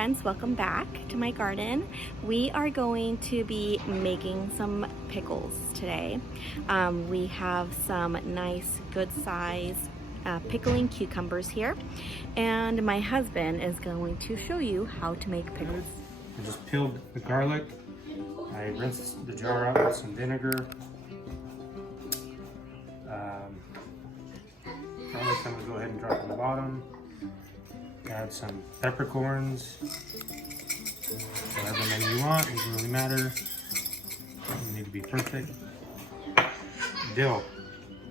friends, welcome back to my garden. We are going to be making some pickles today. We have some nice good size pickling cucumbers here, and my husband is going to show you how to make pickles. I just peeled the garlic. I rinsed the jar out with some vinegar. Garlic, I'm going to go ahead and drop on the bottom. Add some peppercorns. Whatever menu you want, it doesn't really matter. Doesn't need to be perfect. Dill.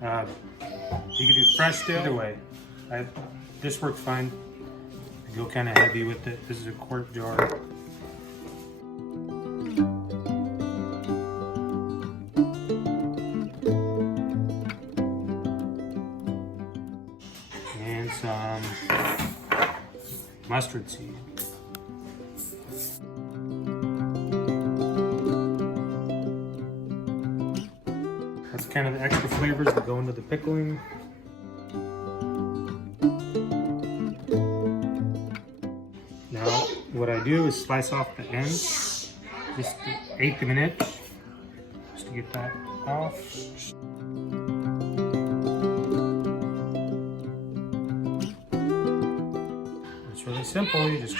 You can do fresh dill. Either way, this works fine. I go kind of heavy with it. This is a quart jar. And some mustard seed. That's kind of the extra flavors that go into the pickling. Now, what I do is slice off the ends, just 1/8 of an inch, just to get that off. It's really simple. You just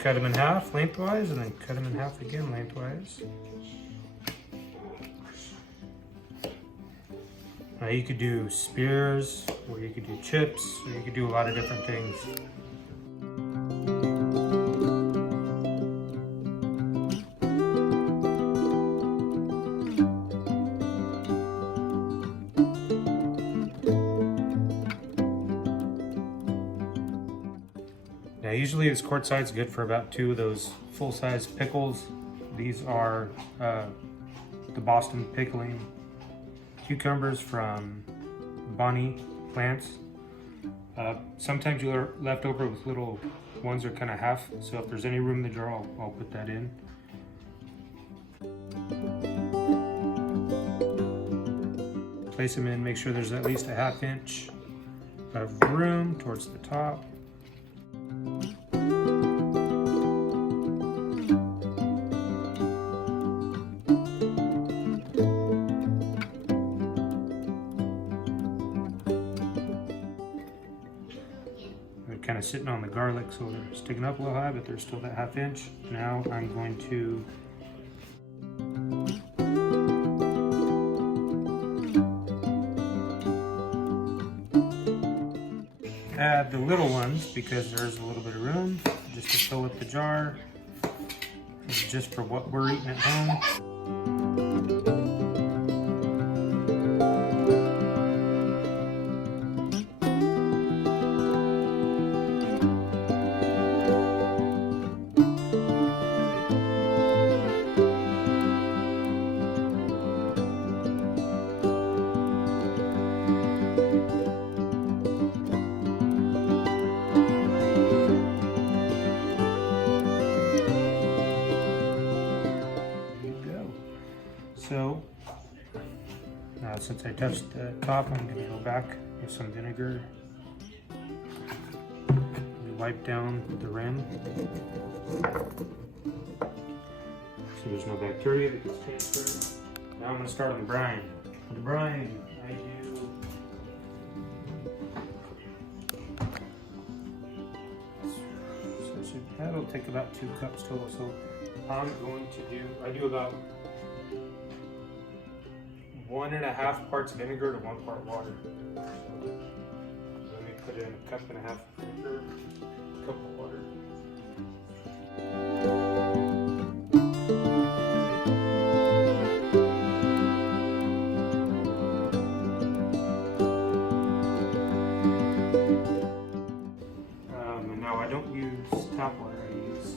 cut them in half lengthwise and then cut them in half again lengthwise. Now you could do spears, or you could do chips, or you could do a lot of different things. Now usually this quart size is good for about 2 of those full-size pickles. These are the Boston pickling cucumbers from Bonnie plants. Sometimes you're left over with little ones that are kind of half, so if there's any room in the jar, I'll put that in. Place them in, make sure there's at least a 1/2 inch of room towards the top. They're kind of sitting on the garlic, so they're sticking up a little high, but they're still that 1/2 inch. Now I'm going to add the little ones because there's a little bit of room just to fill up the jar. This is just for what we're eating at home. So, now since I touched the top, I'm going to go back with some vinegar. Wipe down the rim so there's no bacteria that gets transferred. Now I'm going to start on the brine. For the brine, I do that'll take about 2 cups total. So I'm going to do about 1.5 parts vinegar to 1 part water. So let me put in 1.5 cups vinegar, 1 cup of water. And now I don't use tap water, I use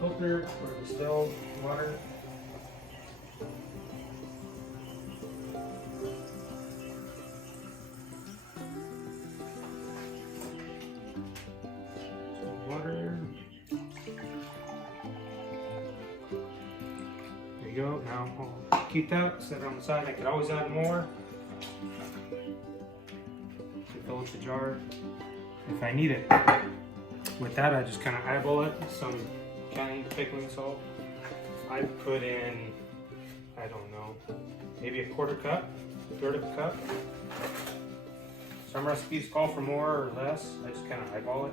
filter or distilled water. Some water. There you go. Now I'll keep that, set it on the side. I could always add more to fill up the jar. if I need it. With that, I just kind of eyeball it with some canned pickling salt. I put in, I don't know, maybe a quarter cup, a third of a cup. Some recipes call for more or less. I just kind of eyeball it.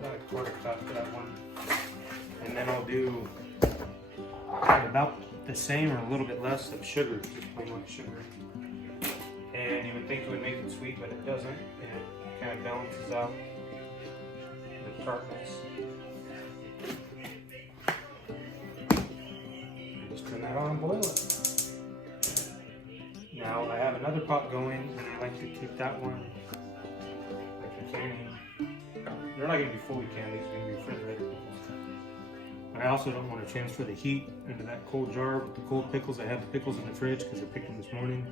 About a quarter cup for that one. And then I'll do about the same or a little bit less of sugar, just plain white sugar. And you would think it would make it sweet, but it doesn't. It kind of balances out the tartness. And just turn that on and boil it. Now I have another pot going, and I like to keep that one like a canning. They're not going to be fully canned; these are going to be refrigerated pickles. But I also don't want to transfer the heat into that cold jar with the cold pickles. I have the pickles in the fridge because I picked them this morning.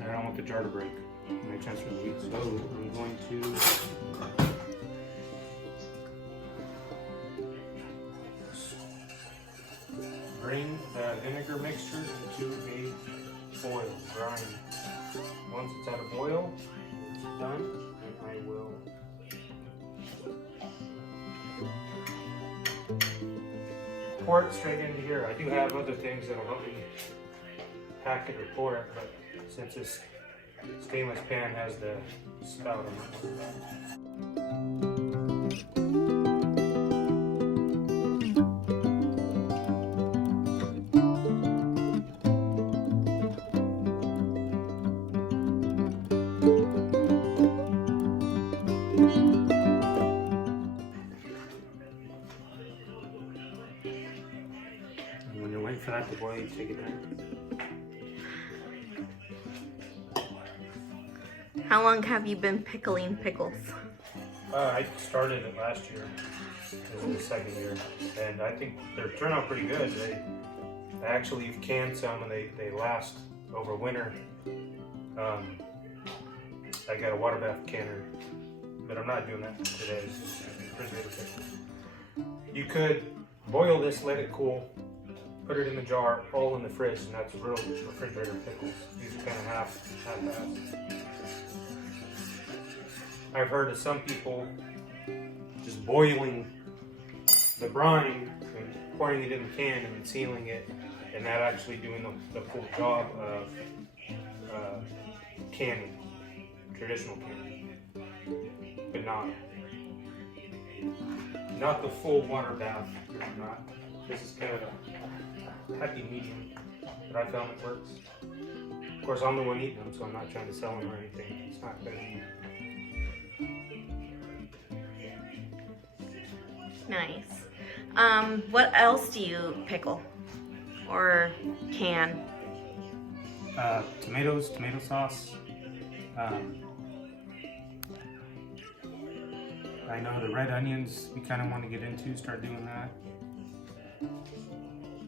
And I don't want the jar to break when I transfer the heat. So I'm going to bring the vinegar mixture into a boil, brine. Once it's at a boil, it's done, and I will pour it straight into here. I do have other things that'll help me pack it or pour it, but since this stainless pan has the spout on it. And when you're waiting for that to boil, you take it in. How long have you been pickling pickles? I started it last year. This is the second year, and I think they turn out pretty good. I actually canned some, and they last over winter. I got a water bath canner, but I'm not doing that today. It's just refrigerator pickles. You could boil this, let it cool, put it in the jar, all in the fridge, and that's real refrigerator pickles. These are kind of half-assed. I've heard of some people just boiling the brine and pouring it in the can and then sealing it, and that actually doing the full job of canning, traditional canning, but not the full water bath. This is kind of a happy medium, but I found it works. Of course, I'm the one eating them, so I'm not trying to sell them or anything. It's not good. Nice. What else do you pickle or can? Tomatoes, tomato sauce. I know the red onions we kind of want to get into, start doing that.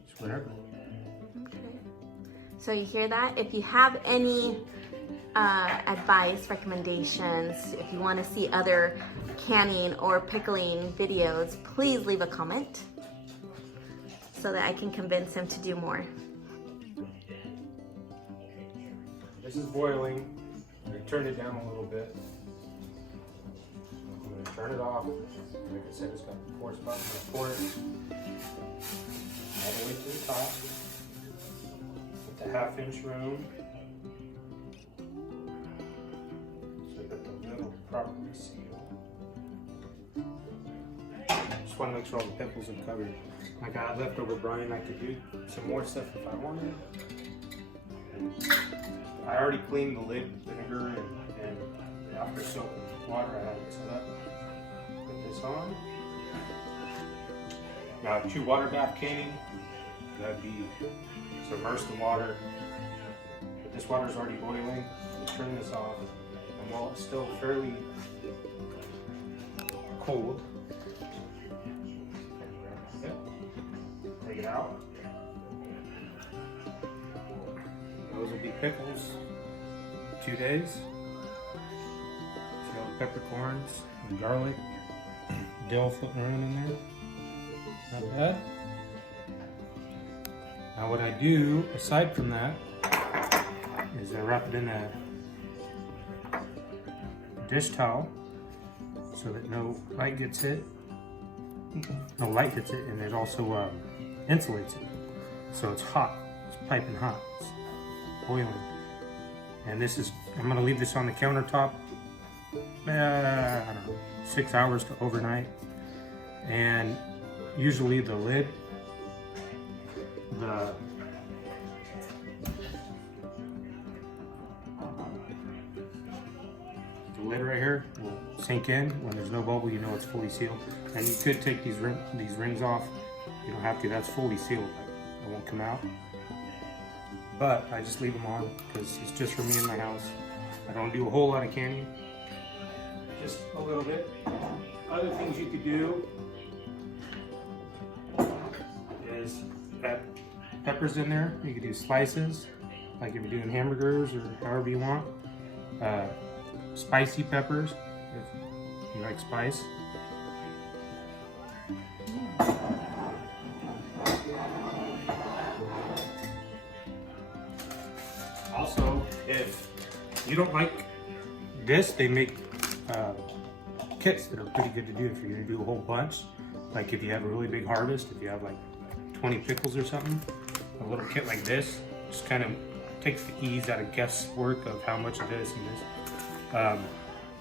Just whatever. Okay. So you hear that? If you have any advice, recommendations, if you want to see other canning or pickling videos, please leave a comment so that I can convince him to do more. This is boiling. I turned it down a little bit. I'm going to turn it off. Like I said, it's got the pour spot. I'm going to pour it all the way to the top with the 1/2-inch room. So that the lid will properly seal. Just want to make sure all the pickles are covered. I got leftover brine. I could do some more stuff if I wanted. I already cleaned the lid with vinegar and after soap and water I had it set up. Put this on. Now 2 water bath canning, that'd be submersed in water. But this water is already boiling. Just turn this off. And while it's still fairly cold, take it out. Those will be pickles, 2 days. See all the peppercorns and garlic, dill floating around in there. Not bad. Now what I do, aside from that, is I wrap it in a dish towel so that no light gets hit. No light hits it, and it also insulates it. So it's hot. It's piping hot. It's boiling. And this is, I'm going to leave this on the countertop, I don't know, 6 hours to overnight. And usually the lid, the lid right here will sink in. When there's no bubble, you know it's fully sealed. And you could take these rings off. You don't have to. That's fully sealed. It won't come out. But I just leave them on because it's just for me in my house. I don't do a whole lot of candy. Just a little bit. Other things you could do is that peppers in there. You could do slices, like if you're doing hamburgers or however you want. Spicy peppers, if you like spice. Also, if you don't like this, they make kits that are pretty good to do if you're gonna do a whole bunch. Like if you have a really big harvest, if you have like 20 pickles or something, a little kit like this just kind of takes the ease out of guesswork of how much of this and this.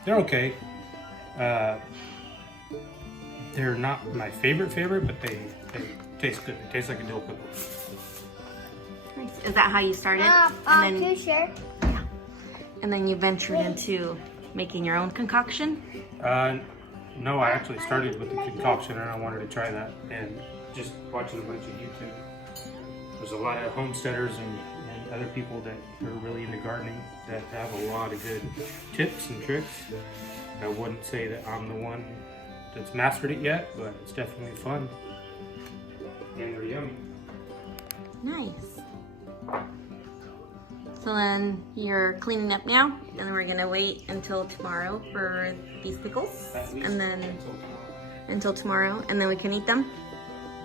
They're okay. They're not my favorite, but they taste good. They taste like a dill pickle. Nice. Is that how you started? And then, sure. Yeah. And then you ventured into making your own concoction? No, I actually started with the concoction and I wanted to try that, and just watching a bunch of YouTube. There's a lot of homesteaders and other people that are really into gardening that have a lot of good tips and tricks. I wouldn't say that I'm the one that's mastered it yet, but it's definitely fun. And they're yummy. Nice. So then you're cleaning up now, and then we're gonna wait until tomorrow for these pickles, and then until tomorrow, and then we can eat them.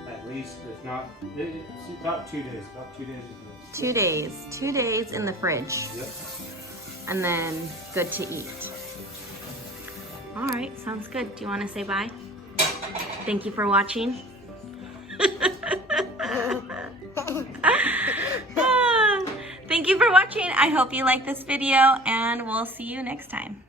At least, if not, it's about 2 days. About 2 days. 2 days. 2 days in the fridge. Yep. And then good to eat. All right, sounds good. Do you want to say bye? Thank you for watching. Thank you for watching. I hope you like this video, and we'll see you next time.